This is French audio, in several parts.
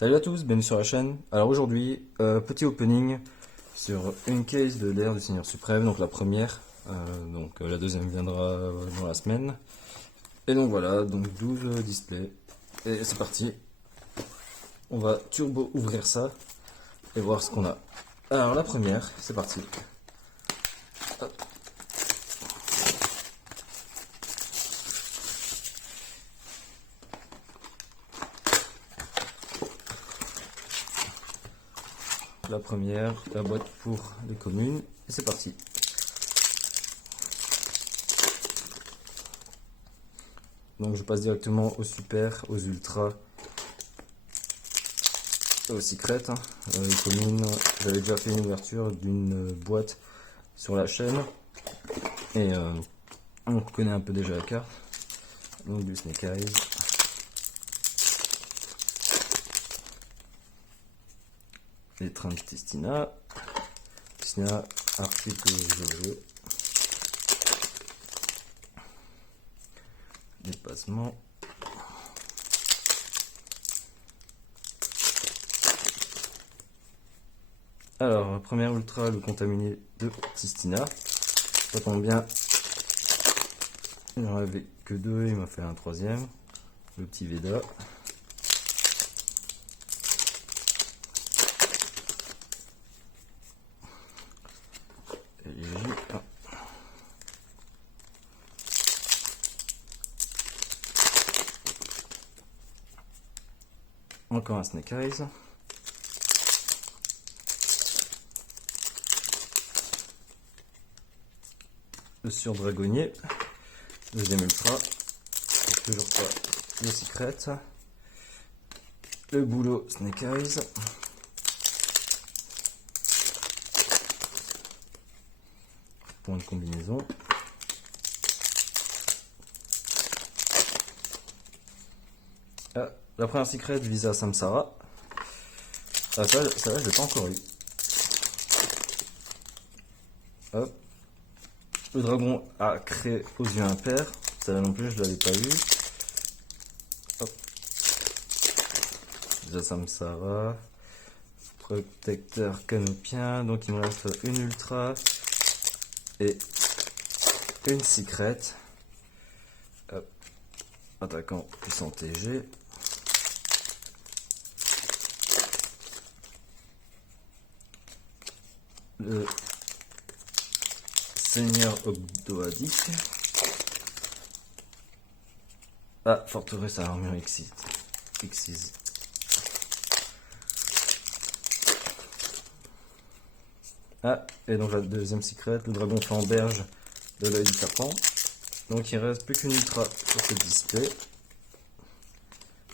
Salut à tous, bienvenue sur la chaîne. Alors aujourd'hui, petit opening sur une case de l'ère du Seigneur Suprême, donc la première, la deuxième viendra dans la semaine. Et donc voilà, donc 12 displays, et c'est parti. On va turbo ouvrir ça et voir ce qu'on a. Alors la première, c'est parti. Hop. La première, la boîte pour les communes, et c'est parti. Donc je passe directement au super, aux ultra, et aux secrets. Les communes, j'avais déjà fait une ouverture d'une boîte sur la chaîne, et on connaît un peu déjà la carte. Donc du Snake Eyes. Les trains de Tistina, article Jojo, dépassement, alors première ultra, le contaminé de Tistina, ça tombe bien, il n'en avait que deux, il m'a fait un troisième, le petit Veda. Encore un Snake Eyes. Le surdragonnier. Deuxième ultra. Toujours pas le secret. Le boulot Snake Eyes. Point de combinaison. La première secret visa Samsara. Ça je l'ai pas encore eu. Hop. Le dragon a créé aux yeux impairs. Ça là non plus, je l'avais pas eu. Hop. Visa Samsara. Protecteur canopien. Donc il me reste une ultra et une secret. Hop. Attaquant puissant TG. Le Seigneur Ogdoadic. Ah, forteresse à armure Xyz. Ah, et donc la deuxième secret, le dragon flamberge de l'œil du serpent. Donc il reste plus qu'une ultra sur ce display.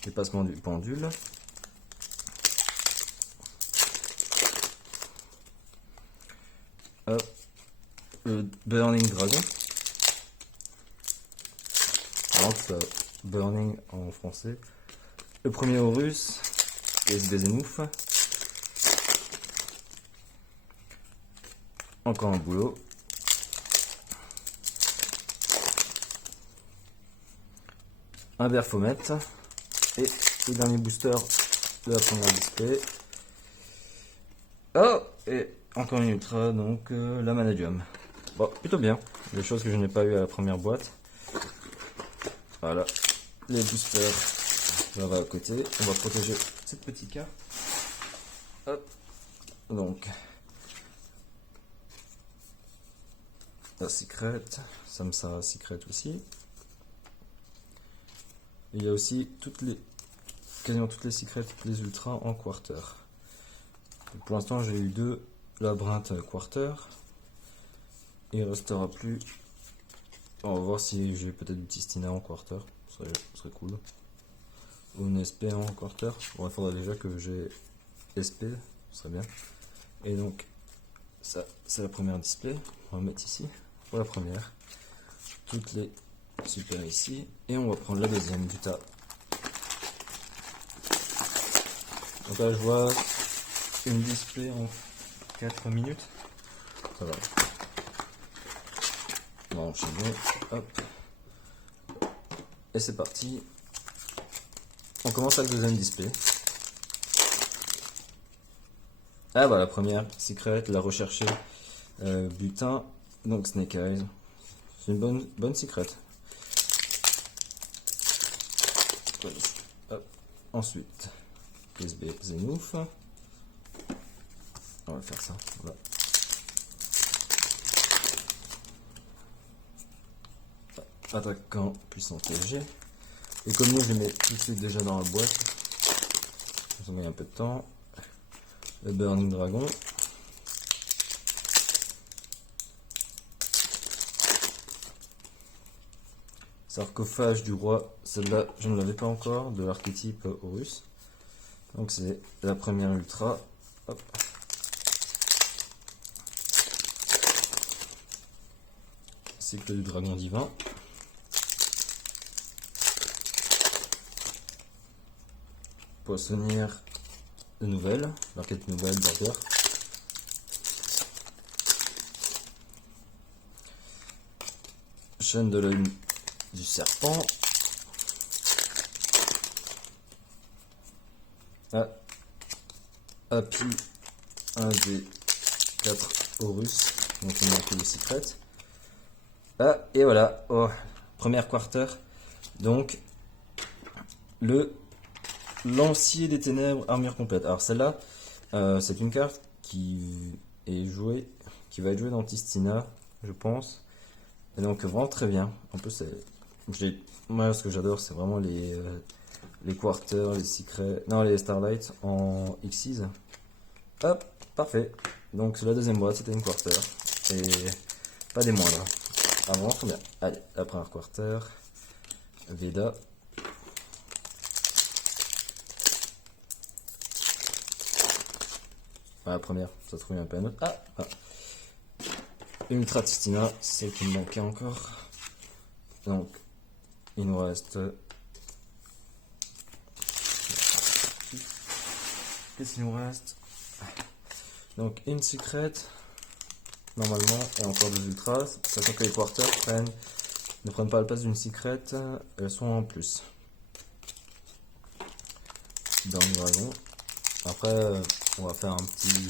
Dépassement du pendule. Hop. Le Burning Dragon. Alors ça, Burning en français. Le premier Horus, SB Zenouf. Encore un boulot. Un Baphomet. Et le dernier booster de la première display. Oh, et encore une ultra, donc la Manadium. Bon, plutôt bien. Les choses que je n'ai pas eu à la première boîte. Voilà. Les boosters, on va à côté. On va protéger cette petite carte. Hop. Donc, la secret. Samsara secret aussi. Il y a aussi quasiment toutes les secrets, toutes les ultras en quarter. Donc pour l'instant, j'ai eu deux labyrinthes quarter. Il ne restera plus. On va voir si j'ai peut-être du Tistina en quarter. Ce serait cool. Ou une SP en quarter. Bon, il faudra déjà que j'ai SP. Ce serait bien. Et donc, ça, c'est la première display. On va mettre ici pour la première. Toutes les super ici. Et on va prendre la deuxième du tas. Donc là, je vois une display en 4 minutes. Ça va. On va enchaîner. Hop. Et c'est parti. On commence avec le deuxième display. Ah bah la première, secret, la rechercher, butin, donc Snake Eyes. C'est une bonne secret. Hop. Ensuite, USB Zenouf. On va faire ça. Voilà. Attaquant puissant TG. Et comme nous je les mets tout de suite déjà dans la boîte, ça met un peu de temps. Le Burning Dragon. Sarcophage du roi, celle-là je ne l'avais pas encore, de l'archétype Horus. Donc c'est la première ultra. Hop. Cycle du dragon divin. Poissonnière de nouvelles, l'archétype nouvelle border. Chaîne de l'œil du serpent. Ah. Happy, un des 4 Horus, donc il manque le secret. Ah, et voilà, oh, première quarter, donc le Lancier des Ténèbres, armure complète. Alors celle-là, c'est une carte qui va être jouée dans Tistina, je pense. Et donc vraiment très bien. En plus, moi ce que j'adore, c'est vraiment les quarters, les secrets, non les Starlight en Xyz. Hop, parfait. Donc c'est la deuxième boîte, c'était une quarter et pas des moindres. Ah vraiment très bien. Allez, la première quarter, Veda. La première, ça se trouve, il y a un peu un autre. Ah. Ultra Tistina, c'est qui me manquait encore. Donc, il nous reste. Qu'est-ce qu'il nous reste? Donc, une secret, normalement, et encore deux ultras. Sachant que les quarters ne prennent pas la place d'une secret, elles sont en plus. Dans le dragon. Après, on va faire un petit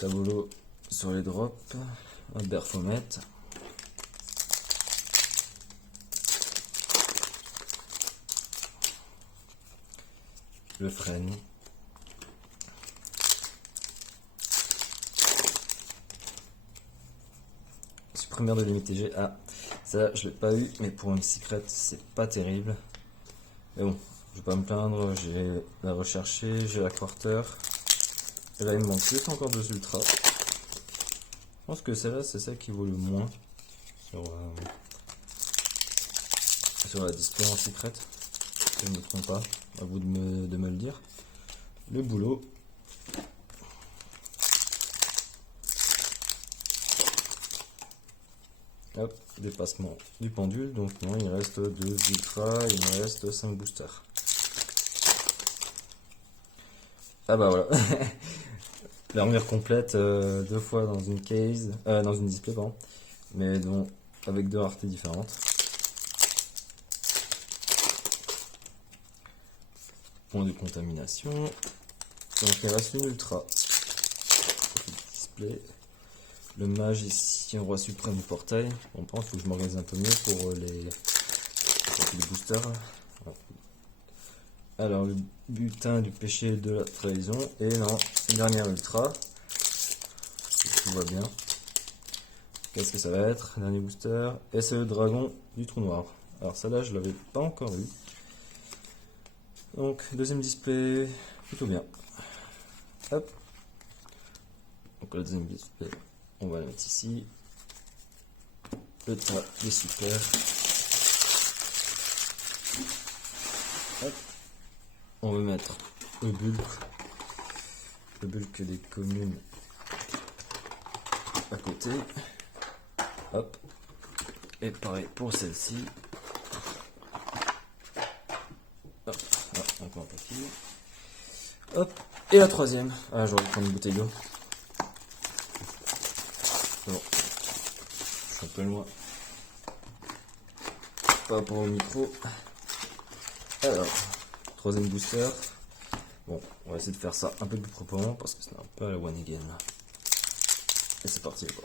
tableau sur les drops. Un Baphomet. Le frêne. Supprimeur de limite TG. Ah, ça je l'ai pas eu, mais pour une secret, c'est pas terrible. Mais bon, je vais pas me plaindre, j'ai la recherché, j'ai la quarter. Et là, il me manque juste encore deux ultras. Je pense que celle-là, c'est celle qui vaut le moins sur la display en secret. Si je ne me trompe pas, à vous de me le dire. Le boulot. Hop, dépassement du pendule. Donc non, il reste 2 ultras, il me reste 5 boosters. Ah bah voilà. L'armure complète deux fois dans une case, dans une display, pardon, mais donc avec deux raretés différentes. Point de contamination. Donc il reste une ultra. Display. Le mage ici, un roi suprême du portail. On pense que je m'organise un peu mieux pour les boosters. Alors, le butin du péché de la trahison. Et non, c'est une dernière ultra. Tout va bien. Qu'est-ce que ça va être? Dernier booster. Et c'est le dragon du trou noir. Alors, celle-là, je l'avais pas encore eu. Donc, deuxième display. Plutôt bien. Hop. Donc, le deuxième display, on va le mettre ici. Le tas est super. Hop. On va mettre le bulk des communes à côté. Hop. Et pareil pour celle-ci. Hop. Ah, encore un papier. Hop. Et la troisième. Ah, j'aurais dû prendre une bouteille d'eau. Bon. Je suis un peu loin. Pas pour le micro. Alors. Troisième booster, Bon, on va essayer de faire ça un peu plus proprement parce que c'est un peu à la one again. Et c'est parti, quoi.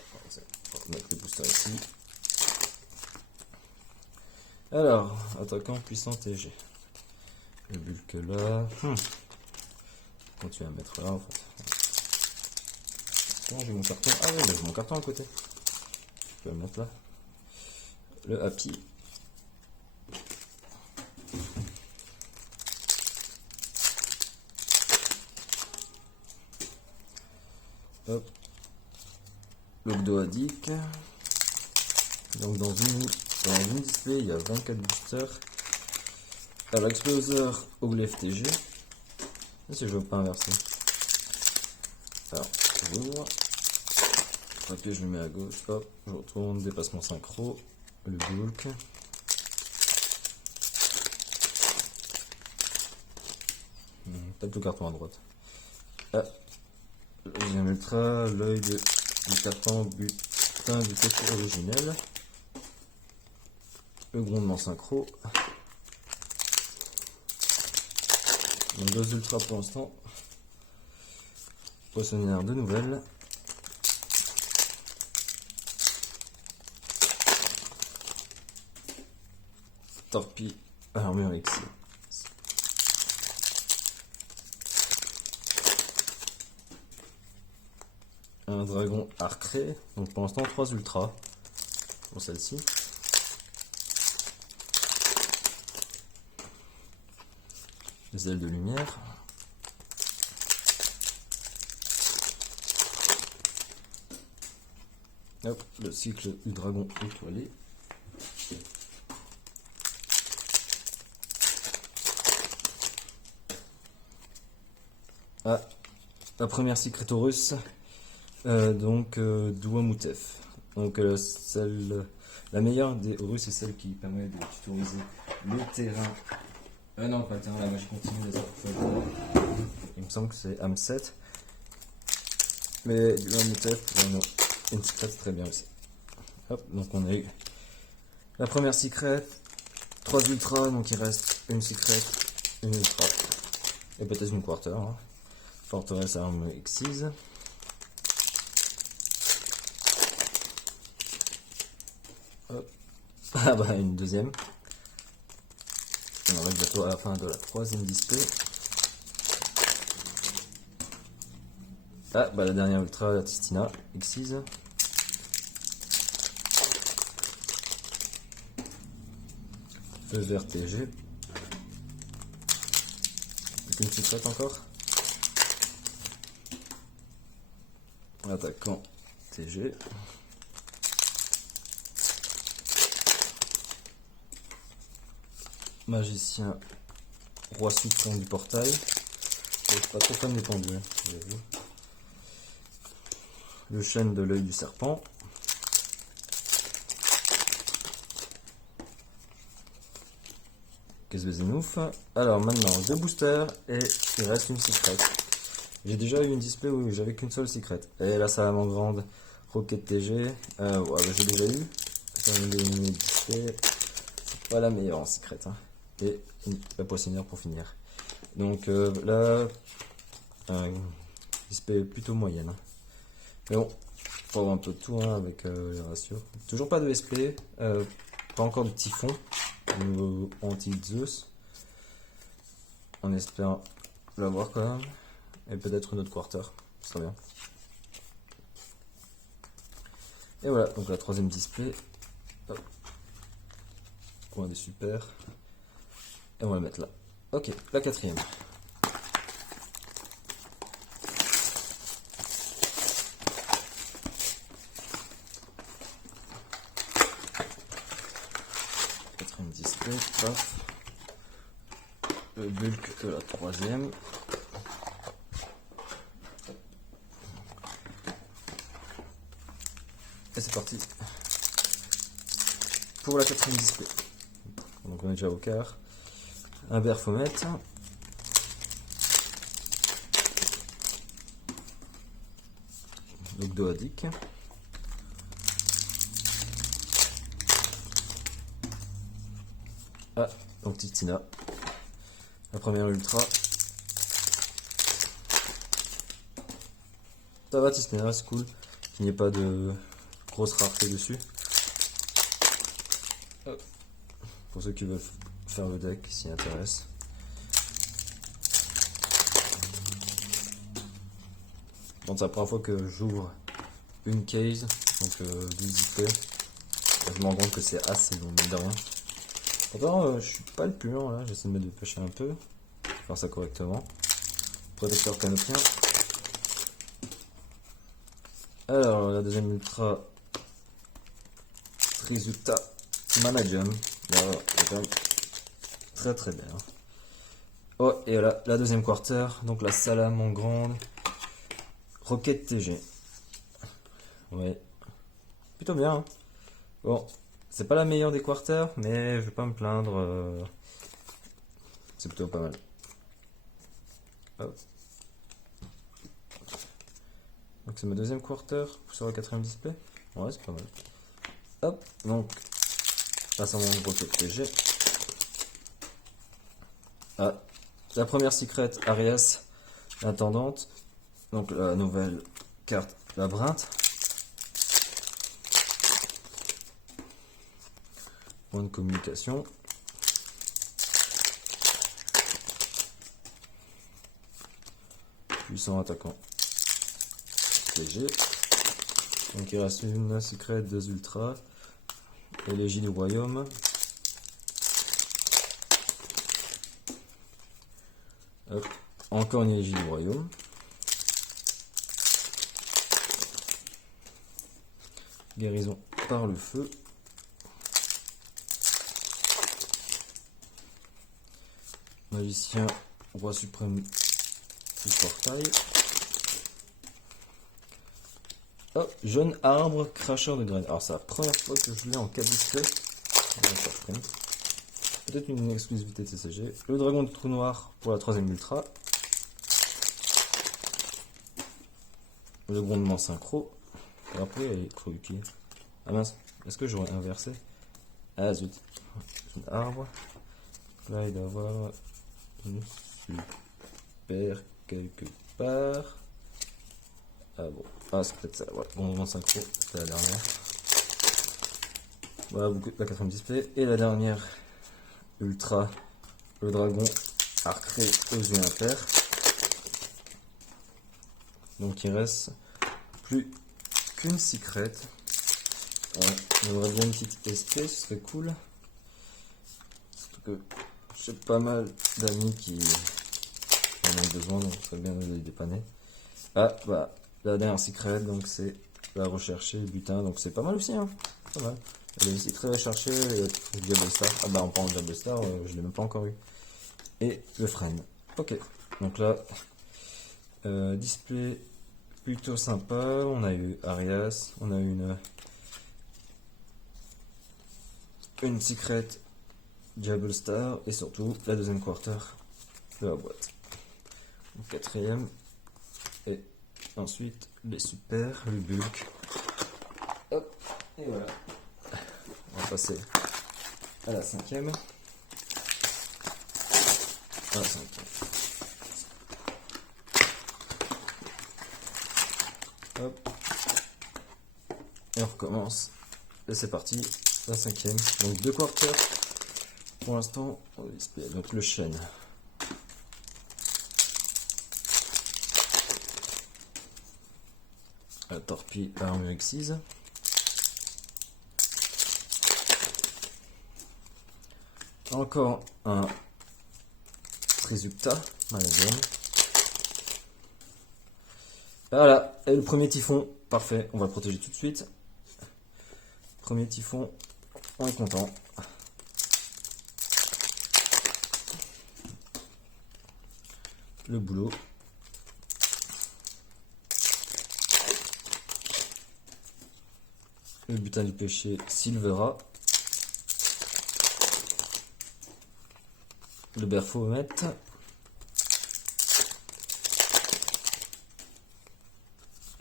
On va mettre les boosters ici. Alors, attaquant puissant TG. Le bulk là. Quand tu vas mettre là en fait. Bon, j'ai mon carton. Ah ouais, j'ai mon carton à côté. Je peux le mettre là. Le happy. Hop. L'Ogdoadic. Donc dans une display, il y a 24 boosters. Alors l'exploseur Oglef TG. Et si je veux pas inverser. Alors, j'ouvre. Ok, je le mets à gauche. Hop, je retourne. Dépassement synchro. Le bulk. Peut-être le carton à droite. Ah, deuxième ultra, l'œil du carton butin du texte originel. Le grondement synchro. Donc 2 ultras pour l'instant. Poissonnière de nouvelles. Torpille armure X. Un dragon arcré. Donc pour l'instant 3 ultras pour celle-ci. Les ailes de lumière. Hop, le cycle du dragon étoilé. Ah, la première Secretorus, donc Douamutef. Donc la meilleure des Horus, c'est celle qui permet de tutoriser le terrain. Non, pas le terrain, la magie continue, les arcs. Il me semble que c'est Am7. Mais Douamutef, non, une secret très bien aussi. Hop, donc on a eu la première secret, 3 ultras, donc il reste une secret, une ultra, et peut-être une quarter. Hein. Forteresse arme X6. Hop. Ah bah une deuxième. On arrive bientôt à la fin de la troisième display. Ah bah la dernière ultra, la Tistina X6. Feu vert TG. Une secrète encore. Attaquant TG. Magicien roi citron du portail. C'est pas trop comme les pendus, hein, vous avez vu. Le chêne de l'œil du serpent. Kezvezenouf. Alors maintenant 2 boosters et il reste une secret. J'ai déjà eu une display où j'avais qu'une seule secret. Et là, ça en grande Rocket TG. Ouais, j'ai déjà eu. C'est une display. C'est pas la meilleure en secret. Hein. Et la poissonnière pour finir. Donc là, display plutôt moyenne. Hein. Mais bon, faut avoir un peu de tout hein, avec les ratios. Toujours pas de SP. Pas encore de typhon. Niveau anti-Zeus. On espère l'avoir quand même. Et peut-être une autre quarter, ce serait bien. Et voilà, donc la troisième display. Hop. On a des super. Et on va le mettre là. Ok, la quatrième. Quatrième display, paf. Le bulk de la troisième. Et c'est parti pour la quatrième display. Donc on est déjà au quart. Un Berfomètre. L'Ogdoadic. Ah, donc Tistina. La première ultra. Ça va, Tisnera, c'est cool. Qu'il n'y ait pas de grosse rareté dessus. Hop. Pour ceux qui veulent faire le deck, qui s'y intéressent. Bon, c'est la première fois que j'ouvre une case, donc 12 displays. Je me rends compte que c'est assez long, mine de rien. Pourtant, je suis pas le plus lent là, j'essaie de me dépêcher un peu. Faire ça correctement. Protecteur canopien. Alors, la deuxième ultra Trisuta Managem. Là, c'est quand même très très bien. Oh, et voilà, la deuxième quarter, donc la Salam en grande. Rocket TG. Ouais. Plutôt bien. Hein. Bon, c'est pas la meilleure des quarters, mais je vais pas me plaindre. C'est plutôt pas mal. Hop. Donc c'est ma deuxième quarter sur le quatrième display. Ouais, c'est pas mal. Hop, donc ascendant de Rocket TG. Ah, la première secret Arias, l'intendante. Donc la nouvelle carte labyrinthe. Point de communication. Puissant attaquant. Léger. Donc il reste une secret, 2 ultras. Élégie du royaume. Hop. Encore une élégie du royaume. Guérison par le feu. Magicien, roi suprême du portail. Oh, jeune arbre, cracheur de graines. Alors c'est la première fois que je l'ai en 4 displays. Peut-être une exclusivité TCG. Le dragon du trou noir pour la troisième ultra. Le grondement synchro. Après, elle est croquée. Ah mince, est-ce que j'aurais inversé? Ah zut. Un arbre. Là, il doit y avoir une super quelque part. Ah bon. Ah, c'est peut-être ça. Voilà, grondement synchro. C'était la dernière. Voilà, la quatrième display. Et la dernière ultra. Le dragon arcré aux yeux impairs. Donc il reste plus qu'une secret. Ouais, j'aimerais bien une petite SP, ce serait cool. Surtout que j'ai pas mal d'amis qui en ont besoin, donc ce serait bien de les dépanner. Ah, bah, la dernière secret, donc c'est la rechercher, le butin, donc c'est pas mal aussi, hein. Pas mal. Elle est aussi très recherchée, Diablo Star. Ah bah, en parlant de Diablo Star, je l'ai même pas encore eu. Et le frame. Ok, donc là, display plutôt sympa. On a eu Arias, on a eu une secret Diablo Star et surtout la deuxième quarter de la boîte. Donc, quatrième et ensuite les super, le bulk. Hop, et voilà. On va passer à la cinquième. À la cinquième. Hop. Et on recommence. Et c'est parti. La cinquième. Donc 2 quarters. Pour l'instant, on display. Donc le chêne. La torpille armure Xyz. Encore un Trisuta Managem. Voilà, et le premier typhon, parfait, on va le protéger tout de suite. Premier typhon, on est content. Le boulot. Le butin du péché, Silvera. Le Baphomet.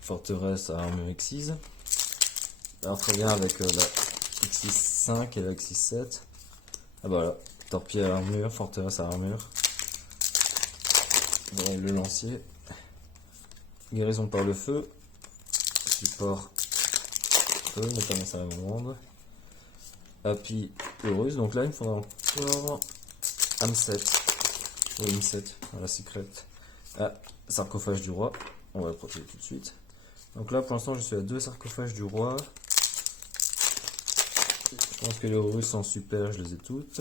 Forteresse à armure Xyz. Alors très bien avec la X65 et la X67. Ah bah voilà, torpille à armure, forteresse à armure. Voilà, le lancier. Guérison par le feu. support notamment ça va me rendre. Happy Horus, donc là il me faudra encore Amset, ou Imset, voilà, secret. Ah, sarcophage du roi, on va le protéger tout de suite. Donc là pour l'instant je suis à 2 sarcophages du roi. Je pense que les Horus sont super, je les ai toutes.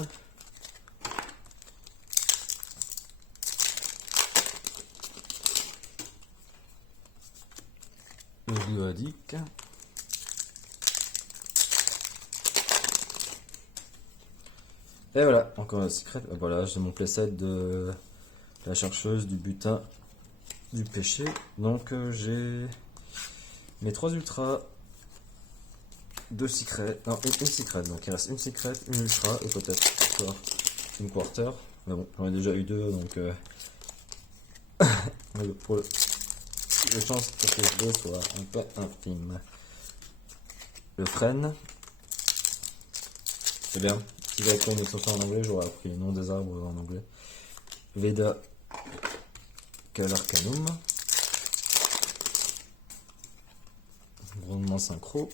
Le Gluadic. Et voilà, encore un secret. Voilà, j'ai mon playset de la chercheuse, du butin, du péché. Donc j'ai mes 3 ultras, 2 secrets, non, une secret. Donc il reste une secret, une ultra et peut-être encore une quarter. Mais bon, j'en ai déjà eu 2, donc pour les chances pour que les 2 soient un peu infimes. Le frêne, c'est bien. Si j'avais pris une extension en anglais, j'aurais appris le nom des arbres en anglais. Veda Calarcanum. Grandement synchro.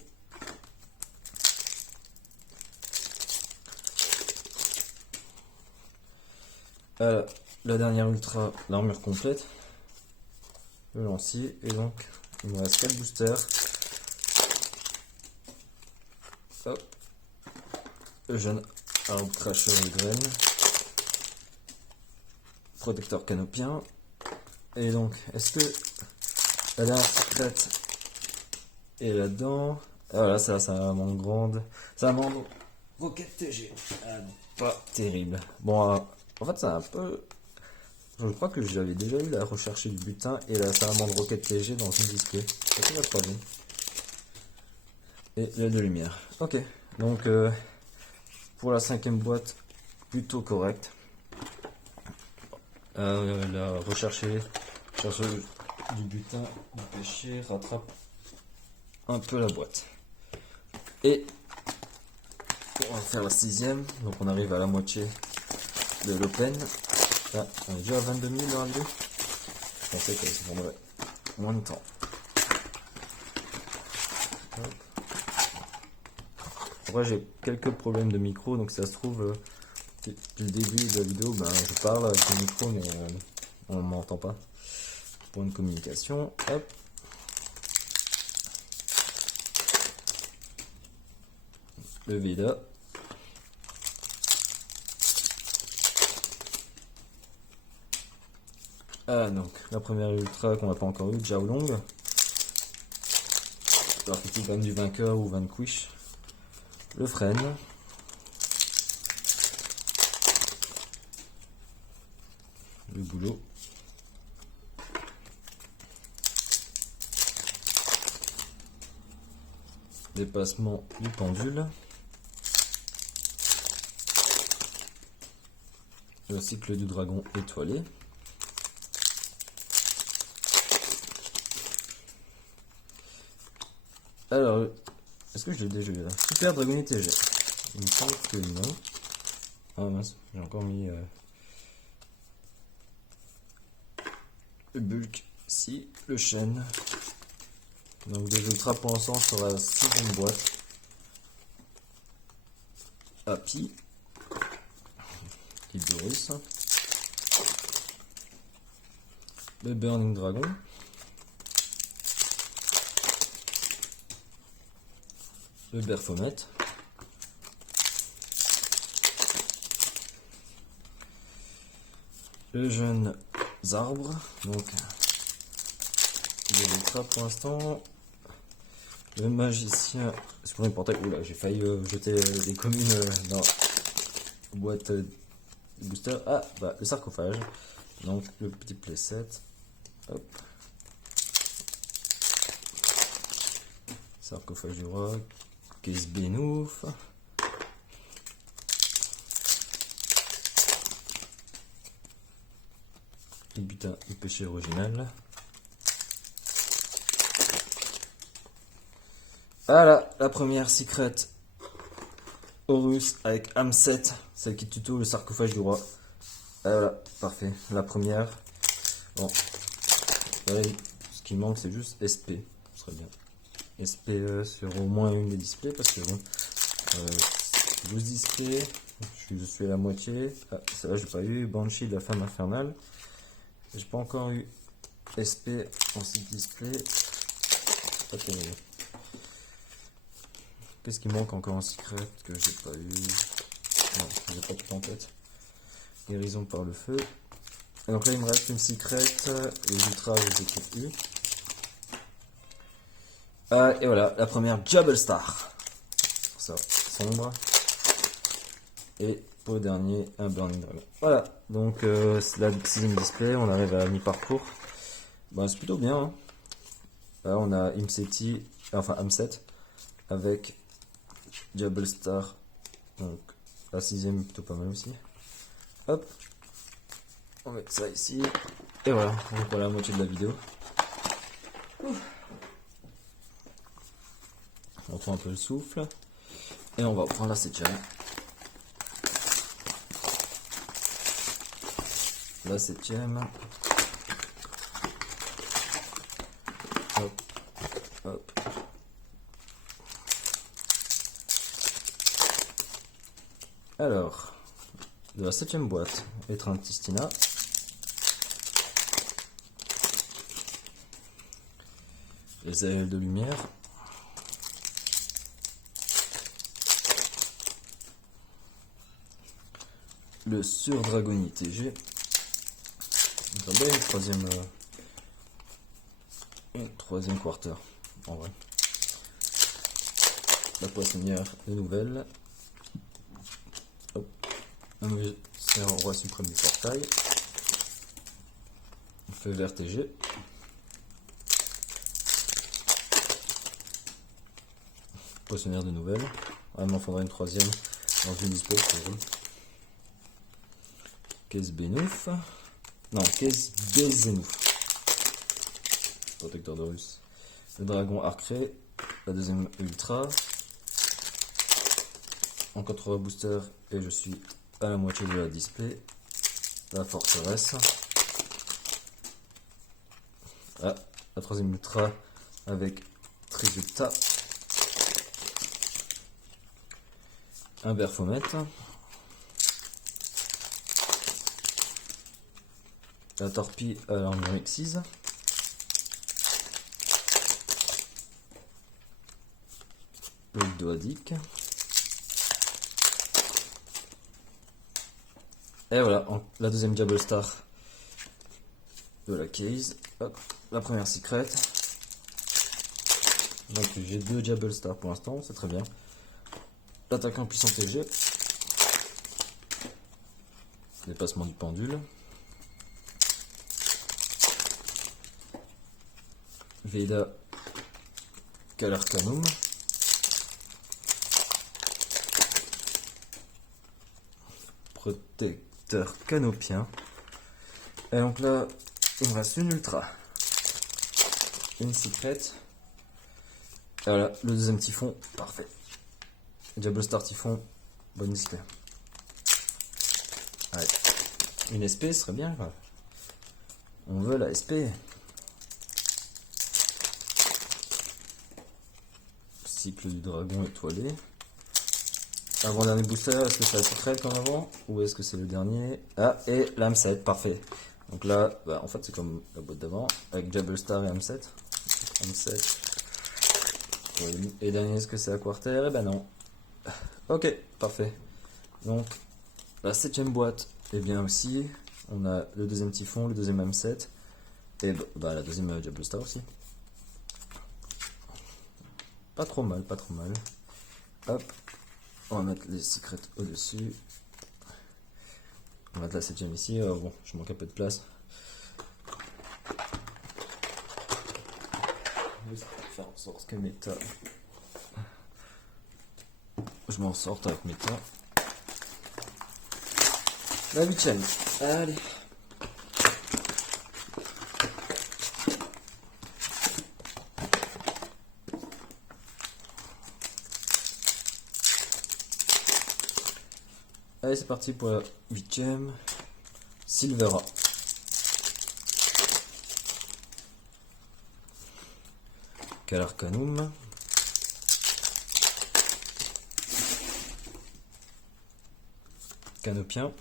La dernière ultra, l'armure complète. Le lancier. Et donc, il me reste 4 boosters. Hop. Le jeune arbre cracheur de graines. Protecteur canopien. Et donc, est-ce que la dernière secrète est là-dedans? Ah voilà, ça manque grande. Ça manque Rocket TG. Ah, pas terrible. Bon, en fait, c'est un peu. Je crois que j'avais déjà eu la recherche du butin et la salamandre Rocket TG dans une display. C'est la troisième. Et l'aile de lumière. Ok, donc pour la 5e boîte, plutôt correcte. La chercheuse du butin, du péché rattrape un peu la boîte. Et on va faire la 6e, donc on arrive à la moitié de l'open. Là, on est déjà à 22 000 dans la vidéo. Je pensais que ça prendrait moins de temps. Hop. Après j'ai quelques problèmes de micro, donc ça se trouve depuis le début de la vidéo, ben, je parle avec le micro mais on ne m'entend pas. Pour une communication, hop. Le Veda. Ah donc la première ultra qu'on n'a pas encore eu, Jiaolong. L'archétype du vainqueur ou vanquish. Le frêne. Le boulot. Dépassement du pendule. Le cycle du dragon étoilé. Alors, est-ce que je l'ai déjà eu là? Super Dragon TG. Il me semble que non. Ah mince, j'ai encore mis le bulk ici, le chêne. Donc des ultras pour l'instant sera la 6e boîte. Happy. Type de russe. Le Burning Dragon. Le Berfomet. Le jeune arbre. Donc des ultras pour l'instant. Le magicien. Est-ce qu'on est porté? Oula, j'ai failli jeter des communes dans la boîte booster. Ah, bah, le sarcophage. Donc, le petit playset. Hop. Sarcophage du roi. Case Benouf. Le butin du péché original. Voilà, la première secret Horus avec Amset, celle qui tuto le sarcophage du roi. Voilà, parfait. La première. Bon, voilà, ce qui manque c'est juste SP, ce serait bien. SPE sur au moins une des displays parce que bon, 12 displays, je suis à la moitié. Ah, ça là j'ai pas eu. Banshee de la femme infernale. J'ai pas encore eu SP en 6 displays. Pas terrible. Qu'est-ce qui manque encore en secret que j'ai pas eu? Non, j'ai pas tout en tête. Guérison par le feu. Et donc là il me reste une secret. Les ultras je les ai toutes eues. Et voilà, la première Jubble Star. Ça, sombre. Et pour le dernier, un Burning Dragon. Voilà, donc c'est la 6ème display, on arrive à la mi-parcours. Bah, c'est plutôt bien. Hein. Là, on a Imseti, enfin Amset, avec Jubble Star. Donc la 6ème plutôt pas mal aussi. Hop, on met ça ici. Et voilà, donc voilà la moitié de la vidéo. On prend un peu le souffle. Et on va prendre la 7ème. La 7ème. Hop, hop. Alors, de la 7ème boîte, étreinte Tistina. Les ailes de lumière. Le Surdragoni TG. Donc là, une troisième quarter, en vrai. La poissonnière de nouvelles. Hop. Un roi suprême du portail. Feu vert TG. Poissonnière de nouvelles. Ah, il m'en faudra une troisième dans une dispo. Caisse Benouf. Non, caisse Belzenouf. Protecteur de russe. Le dragon Arcré. La deuxième ultra. Encore 3 boosters et je suis à la moitié de la display. La forteresse. Ah, la troisième ultra avec Trifecta. Un Baphomet. La torpille à l'armure Xyz. Le Doadic. Et voilà, la deuxième Jubble Star de la case. Hop, la première secret. Donc j'ai 2 Jubble Star pour l'instant, c'est très bien. L'attaquant puissant TG. Dépassement du pendule. Veda Calarcanum. Protecteur canopien. Et donc là, il me reste une ultra. Une secret. Et voilà, le deuxième typhon, parfait. Jubble Star typhon, bonne display. Ouais. Une SP serait bien, quoi. On veut la SP. Cycle du dragon étoilé. Avant-dernier booster, est-ce que c'est la secret comme avant? Ou est-ce que c'est le dernier? Ah, et l'Amset, parfait. Donc là, bah, en fait, c'est comme la boîte d'avant, avec Jubble Star et Amset. Amset. Et dernier, est-ce que c'est la quarter? Eh ben non. Ok, parfait. Donc, la 7ème boîte est bien aussi. On a le deuxième typhon, le deuxième Amset. Et bah, la deuxième Jubble Star aussi. Pas trop mal, pas trop mal. Hop. On va mettre les secrets au-dessus. On va mettre la 7ème ici. Bon, je manque un peu de place. Je vais faire en sorte que méta. Je m'en sorte avec méta. La 8ème. Allez. Allez, c'est parti pour la 8ème. Silvera. Calarcanum. Canopien.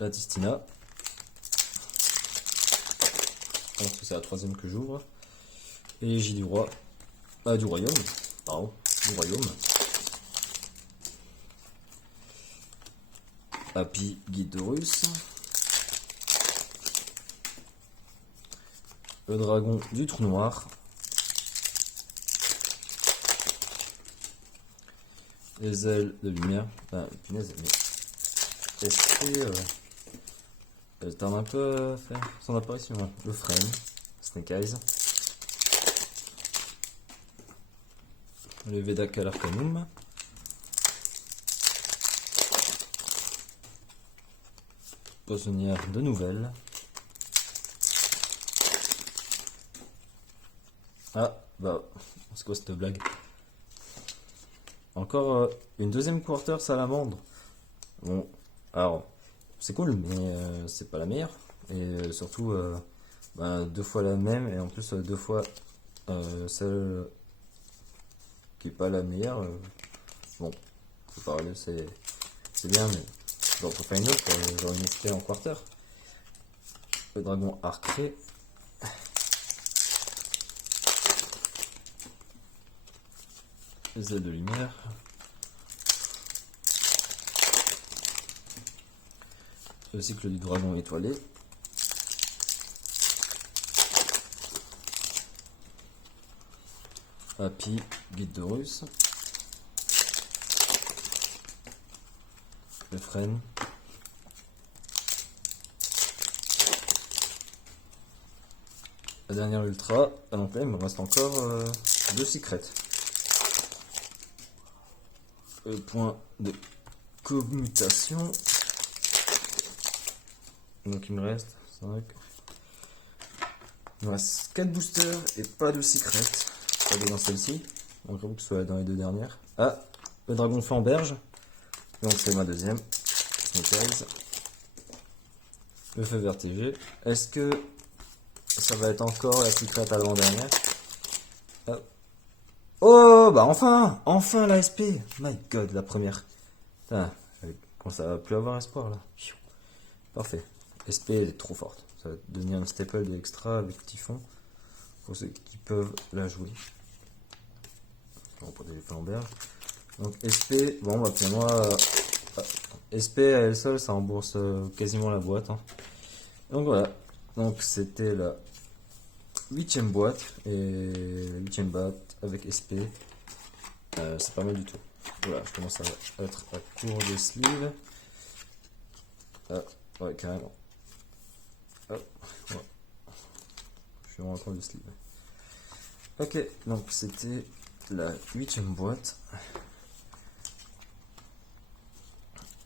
La Tistina. Je pense que c'est la troisième que j'ouvre. Et les J du roi. Du royaume. Pardon. Du royaume. Happy Guide de Russe. Le dragon du trou noir. Les ailes de lumière. Punaise, mais elle tarde un peu à faire son apparition. Hein. Le frame. Snake Eyes. Le Vedaka Arcanum. Poissonnière de nouvelles. C'est quoi cette blague? Encore une deuxième quarter salamandre. Bon, alors, c'est cool, mais c'est pas la meilleure. Et surtout, deux fois la même, et en plus, deux fois celle qui est pas la meilleure. Bon, c'est pareil, c'est bien, mais j'en préfère une autre, genre une XP en quarter. Le dragon arcré. Les ailes de lumière. Le cycle du dragon étoilé. Happy Guide de Russe. Le frêne. La dernière ultra. Donc là il me reste encore 2 secrets. Le point de commutation. Donc il me reste 5. Il me reste 4 boosters et pas de secret. Pas de dans celle-ci. Donc j'avoue que ce soit dans les 2 dernières. Le dragon Flamberge. Donc c'est ma deuxième. Snake Eyes. Le feu vertigé. Est-ce que ça va être encore la secret à l'avant-dernière? Oh, enfin la SP. My god, la première. Putain, ça va plus avoir espoir là. Parfait. SP elle est trop forte. Ça va devenir un staple de extra avec Typhon. Pour ceux qui peuvent la jouer. On va protéger Flamberge. Donc SP, bon finalement, SP à elle seule, ça rembourse quasiment la boîte. Hein. Donc voilà. Donc c'était la 8ème boîte. Et la 8ème boîte avec SP. C'est pas mal du tout. Voilà, je commence à être à court de sleeve. Ouais, carrément. Ouais. Je suis vraiment à court de sleeve. Ok, donc c'était la 8ème boîte.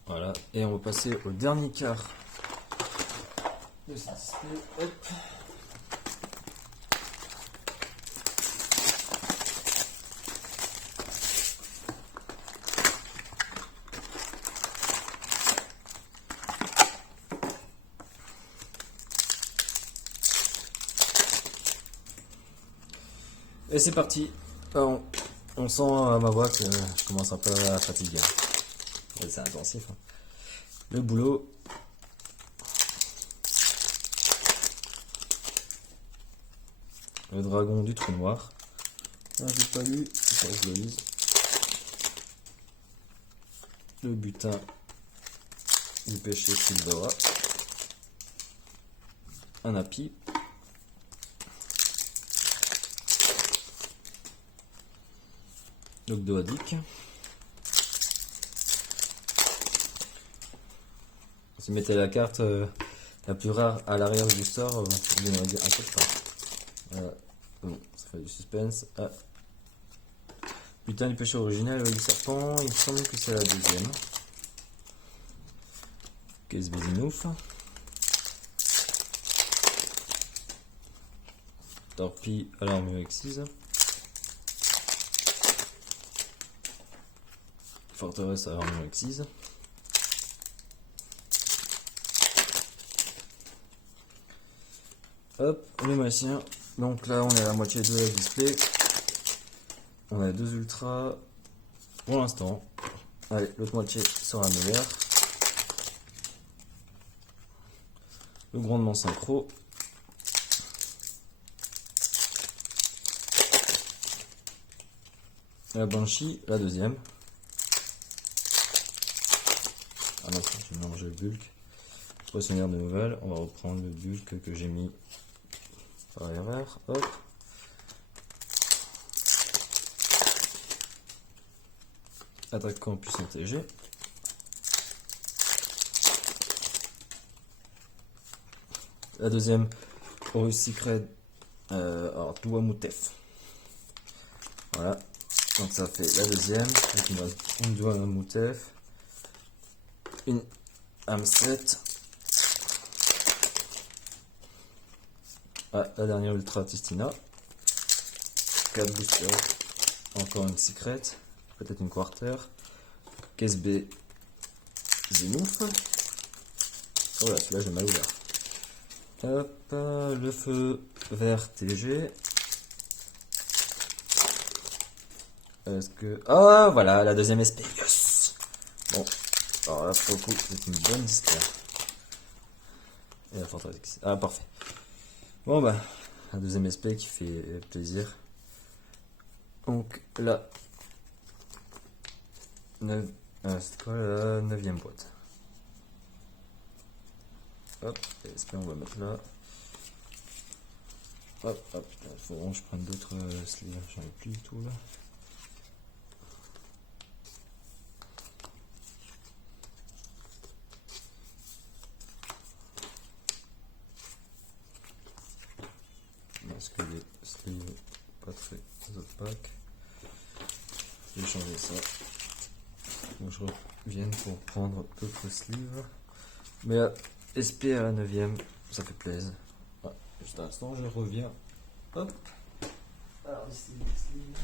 Voilà, et on va passer au dernier quart de cette display. Hop. Et c'est parti. On sent à ma voix que je commence un peu à fatiguer. Ouais, c'est intensif. Hein. Le boulot. Le dragon du trou noir. J'ai pas lu. Ça, je le lise. Le butin du péché Silvera. Un happy. L'Ogdoadic. Si vous mettez la carte la plus rare à l'arrière du sort, vous allez dire un peu de temps. Bon, ça fait du suspense. Putain du péché original, du serpent, il me semble que c'est la deuxième. Case Bezinouf. Torpille à l'armure exquise. Forteresse à l'armure exquise. Hop, le magicien. Donc là, on est à la moitié de la display. On a 2 ultras pour l'instant. Allez, l'autre moitié sera meilleure. Le grondement synchro. La Banshee, la deuxième. Ah non, j'ai mélangé le bulk. Poissonnière de nouvelles. On va reprendre le bulk que j'ai mis par erreur. Hop. Attaquant puissant TG. La deuxième, Horus Secret, alors Douamutef. Voilà, donc ça fait la deuxième. Donc il reste une Douamutef, une Amset. Ah, la dernière Ultra Tistina. 4 boosters. Encore une Secret. Peut-être une Quarter. Caisse B. Zenouf. Oh là, celui-là j'ai mal ouvert. Hop, le feu vert TG. Est-ce que... Ah, voilà, la deuxième SP. Yes. Bon, alors là, pour le coup, c'est une bonne histoire. Et la forteresse. Ah, parfait. Bon, bah, la deuxième SP qui fait plaisir. Donc, là... c'est quoi la 9ème boîte? Hop, SP on va mettre là. Hop, hop, il faut vraiment que je prenne d'autres sleeves, j'en ai plus du tout là. Parce que les sleeves pas très opaques. Je vais changer ça. Donc je reviens pour prendre d'autres sleeves. Mais SP à la 9ème, ça fait plaisir. Ah, juste un instant, je reviens. Hop. Alors ici, les sleeves.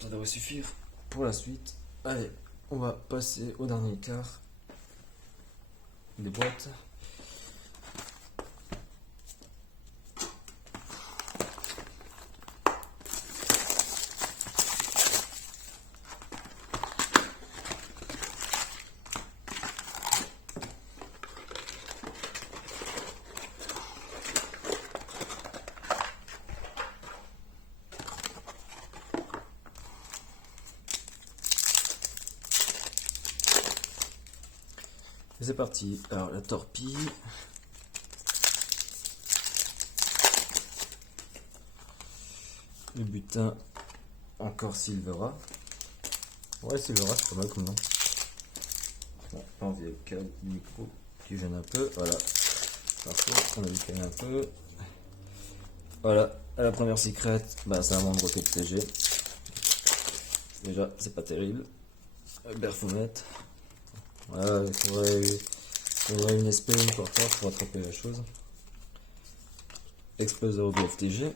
Ça devrait suffire pour la suite. Allez, on va passer au dernier quart des boîtes. Et c'est parti. Alors la torpille. Le butin. Encore Silvera. Ouais, Silvera, c'est pas mal comme nom. Bon, pas envie avec le micro qui gêne un peu. Voilà. Parfait. On a décalé un peu. Voilà. À la première secret, bah, c'est un membre de TG. Déjà, c'est pas terrible. Berfoumette. Voilà, il faudrait une SP, une quarter pour attraper la chose. Exploser de FTG.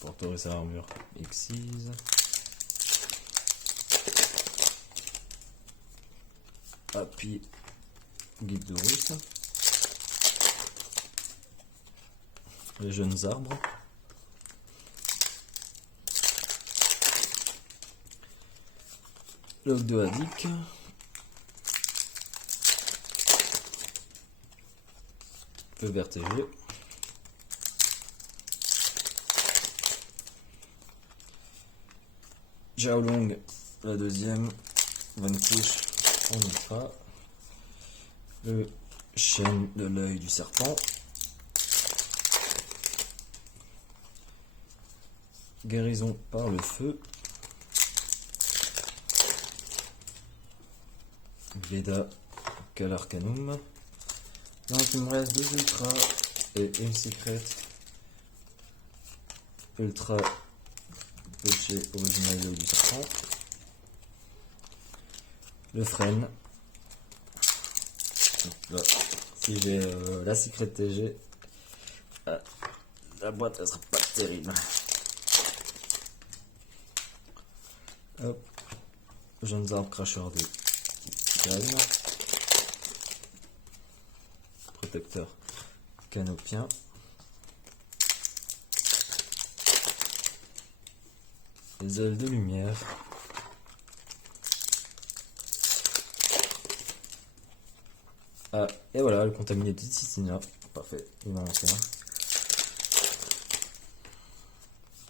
Forteresse à armure Xyz. Happy guide de Russe. Les jeunes arbres. Log de Hadik. Feu vert TG. Xiaolong, la deuxième. Vanquish, on ultra. Le chêne de l'œil du serpent. Guérison par le feu. Veda Calarcanum. Donc il me reste 2 ultras et une secret. Ultra péché original de l'œil du serpent. Le frêne. Là, si j'ai la secret TG, la boîte elle sera pas terrible. Hop. jeunes arbres cracheurs de graines, protecteur canopien, les ailes de lumière, et voilà le contaminé de Titina, parfait, il m'en manque un.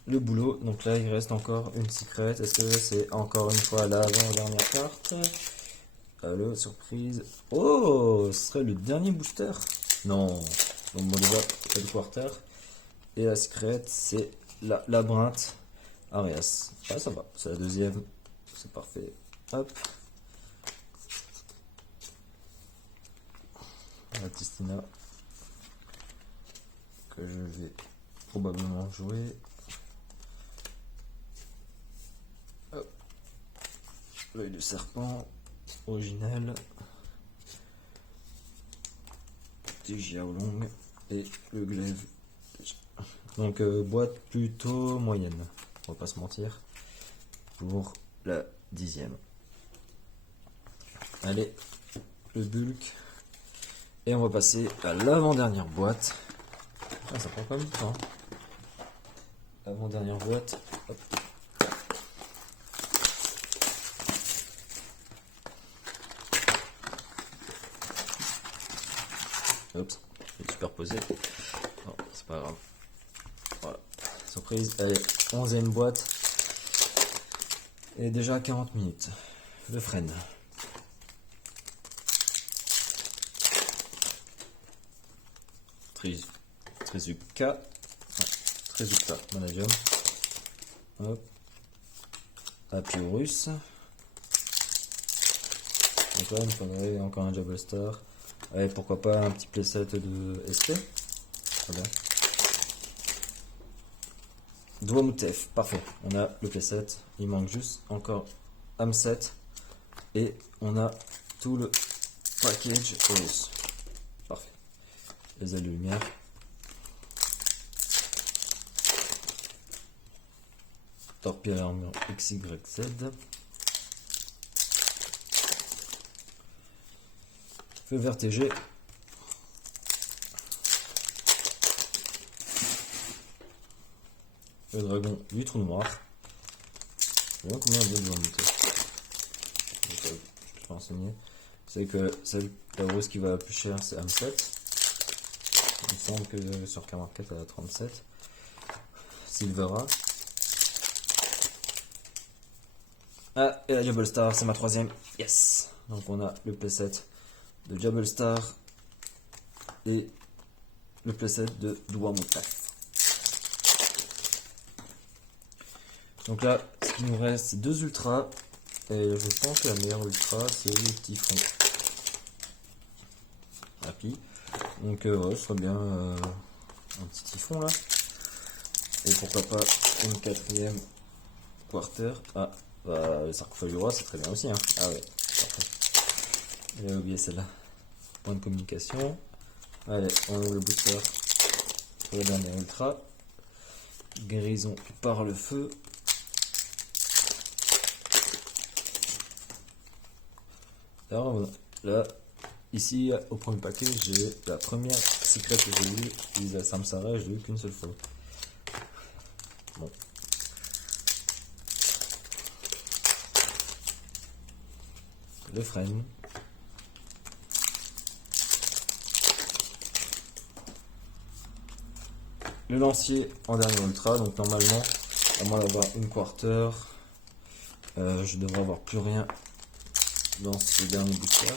Le boulot, donc là il reste encore une secret. Est-ce que c'est encore une fois l'avant-dernière carte? Le surprise. Oh, ce serait le dernier booster? Non. Donc bon déjà, c'est le quarter. Et la secret, c'est la labyrinthe Arias. Ah ça va, c'est la deuxième. C'est parfait. Hop. La Tistina. Que je vais probablement jouer. L'œil de serpent, original, des Xiaolong et le glaive. Donc boîte plutôt moyenne, on va pas se mentir, pour la 10e. Allez, le bulk. Et on va passer à l'avant-dernière boîte. Ah, ça prend pas du temps. Avant-dernière boîte. Hop. Oups, je vais superposer. Non, c'est pas grave. Voilà. Surprise, allez, 11e boîte. Et déjà 40 minutes. Le freine. Trezuka. Trezuka, Manadium. Hop. Apiorus. Donc là, il me faudrait encore un Jabble Star. Allez, pourquoi pas un petit playset de SP. Très bien. Douamoutef, parfait. On a le playset. Il manque juste encore Amset. Et on a tout le package Horus. Parfait. Les ailes de lumière. Torpille à l'armure XYZ. Feu vert TG. Le dragon 8 trous noirs. Je vois combien de doit monter. Je peux renseigner. Vous savez que celle la rose qui va la plus cher c'est Amset. Il me semble que sur K-Market elle a 37. Silvera. Ah, et la Jabble Star, c'est ma 3ème. Yes! Donc on a le playset de Jabble Star et le playset de Douamoutef. Donc là, ce qui nous reste, c'est 2 ultras. Et je pense que la meilleure ultra, c'est le Typhon. Happy. Donc ouais, ce serait bien un petit Typhon là. Et pourquoi pas une 4ème quarter. Ah, bah, le sarcophage du roi, c'est très bien aussi. Hein. Ah ouais, parfait. J'avais oublié celle-là. Point de communication. Allez, on ouvre le booster pour le dernier ultra. Guérison par le feu. Alors là, ici au premier paquet, j'ai la première secret que j'ai eue. Lisa Samsara, je l'ai eu qu'une seule fois. Bon. Le frame. Le lancier en dernier ultra, donc normalement, à moins d'avoir une quarter, je devrais avoir plus rien dans ce dernier booster.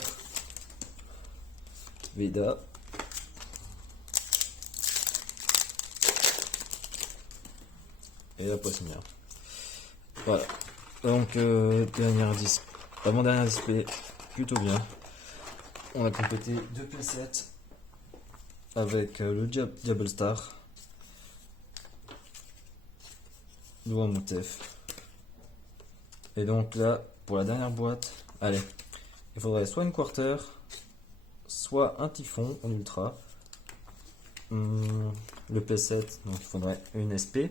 Veda. Et la poissonnière. Voilà. Donc, avant-dernière display, plutôt bien. On a complété 2 playsets avec le Jabble Star. Douamoutef. Et donc là, pour la dernière boîte, allez, il faudrait soit une quarter, soit un Typhon en ultra. Le P7, donc il faudrait une SP.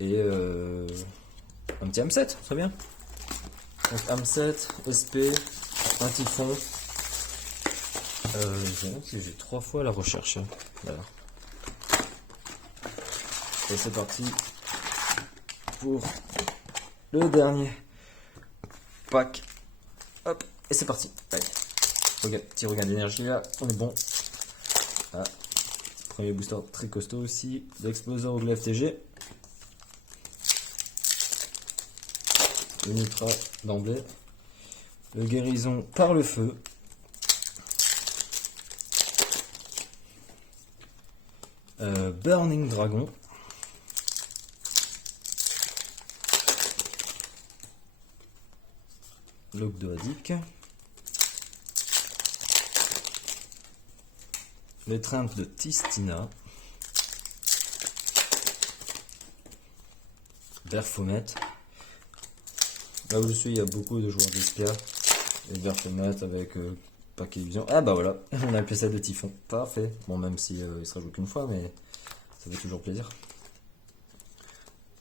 Et un petit M7, très bien. Donc Am7, SP, un typhon. J'ai 3 fois la recherche. Voilà. Et c'est parti pour le dernier pack. Hop, et c'est parti. Allez. Petit regain d'énergie là, on est bon. Ah. Premier booster très costaud aussi. L'exploseur au glaive TG. Une ultra d'emblée. Le guérison par le feu. Burning Dragon. L'Ogdoadic. L'étreinte de Tistina. Baphomet. Là où je suis, il y a beaucoup de joueurs d'Espia. Et Baphomet avec paquet illusion. Ah bah voilà, on a un PC de Typhon. Parfait. Bon, même si il se rajoute qu'une fois, mais ça fait toujours plaisir.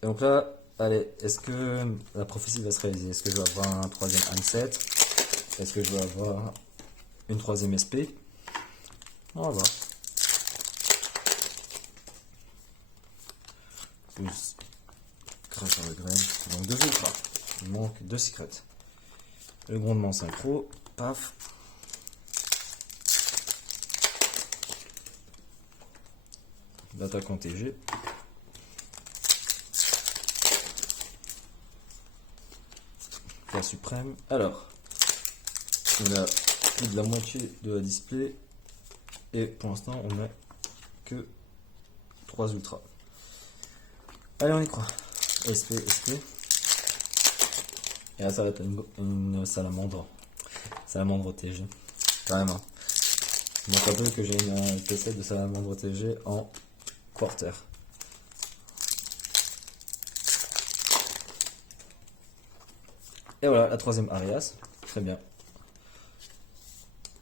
Et donc là, allez, est-ce que la prophétie va se réaliser? Est-ce que je vais avoir un troisième Am7? Est-ce que je vais avoir une troisième SP? On va voir. Plus créateur de graines. Donc 2 ultras. Il manque 2 secrets. Le grondement synchro. Paf. L'attaquant TG. La suprême. Alors, on a plus de la moitié de la display. Et pour l'instant, on n'a que 3 ultras. Allez, on y croit. SP, SP. Et là, ça va être une salamandre. Salamandre TG. Carrément. Il manque un peu que j'ai une PC de salamandre TG en quarter. Et voilà, la troisième Arias. Très bien.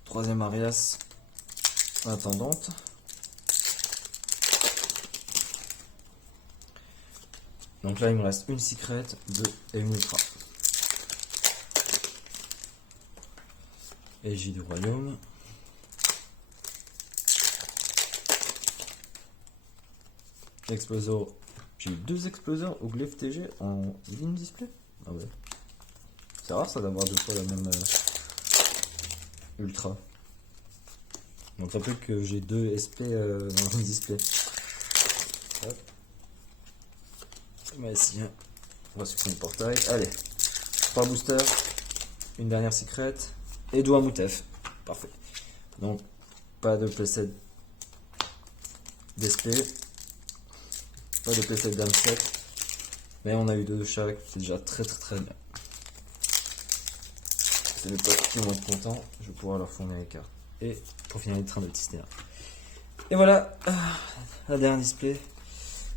Troisième Arias attendante. Donc là, il me reste une secret, 2 et une ultra. Égie du royaume. Explosor. J'ai eu 2 exploseurs au glaive TG en ligne display. Ah ouais. C'est rare ça d'avoir 2 fois la même ultra. Donc ça peut que j'ai 2 SP dans le display. Hop. On va essayer. On va supprimer le portail. Allez. 3 boosters. Une dernière secret. Et Douamoutef. Parfait. Donc pas de playset d'SP. Pas de playset d'Am7. Mais on a eu 2 de chaque. C'est déjà très bien. C'est les potes qui vont être contents. Je vais pouvoir leur fournir les cartes. Et pour finir les trains de Tistina. Et voilà. La dernière display.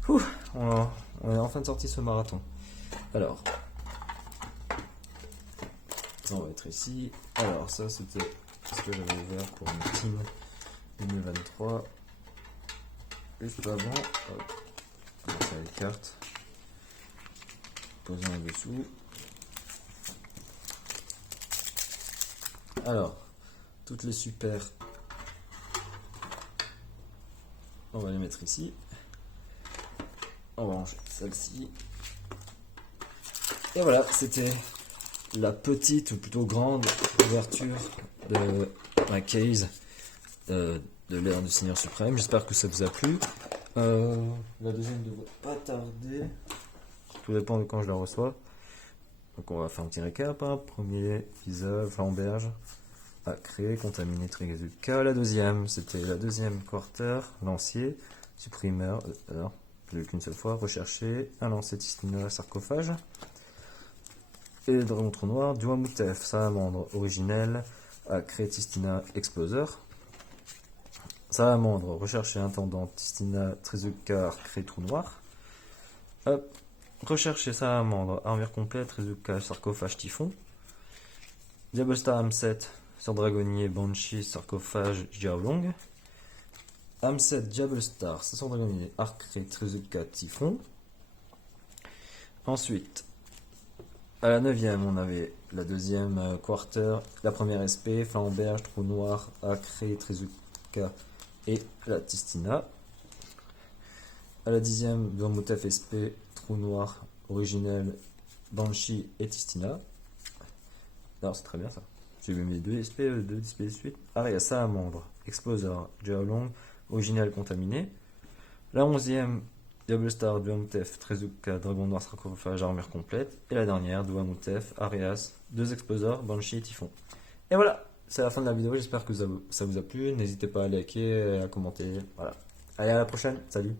Ouh, on est enfin sorti ce marathon. Alors. On va être ici. Alors ça c'était ce que j'avais ouvert pour une team 2023. Juste avant. Hop. On va faire les cartes. Posons en dessous. Alors, toutes les super, on va les mettre ici. On va ranger celle-ci. Et voilà, c'était la petite, ou plutôt grande ouverture de la case de l'ère du Seigneur Suprême. J'espère que ça vous a plu. La deuxième ne devrait pas tarder. Tout dépend de quand je la reçois. Donc on va faire un petit récap. Hein. Premier, Fisa, Flamberge, à créer, contaminé, Trigazuka. La deuxième, c'était la deuxième quarter, lancier, supprimeur, alors, plus qu'une seule fois, recherché, un lancier Tistina, sarcophage. Et le dragon trou noir, Douamoutef, salamandre originelle, à créer Tistina, exploseur. Salamandre, recherché, intendant, Tistina, Trizuka, créer trou noir. Hop. Rechercher salamandre, armure complète, Trizuka, sarcophage, typhon. Diablestar Am7, sur dragonnier, Banshee, sarcophage, Jiaolong. Am7, Diablestar, sur dragonnier, arc, Trizuka, typhon. Ensuite, À la 9e, on avait la deuxième quarter, la première SP, Flamberge, Trou Noir, Acré, Trezuka et la Tistina. À la 10e, Vermouth SP, Trou Noir, Originel, Banshee et Tistina. Alors c'est très bien ça. J'ai mis 2 SP, 2 SP de suite. Aria, Salamandre, Exploser, Geolong, Original contaminé. La 11e, Diable Star, Duamutef, Trezuka, Dragon Noir, Sarcophage, Armure complète. Et la dernière, Duamutef, Arias, 2 Explosers, Banshee et Typhon. Et voilà, c'est la fin de la vidéo. J'espère que ça vous a plu. N'hésitez pas à liker, à commenter. Voilà. Allez, à la prochaine. Salut.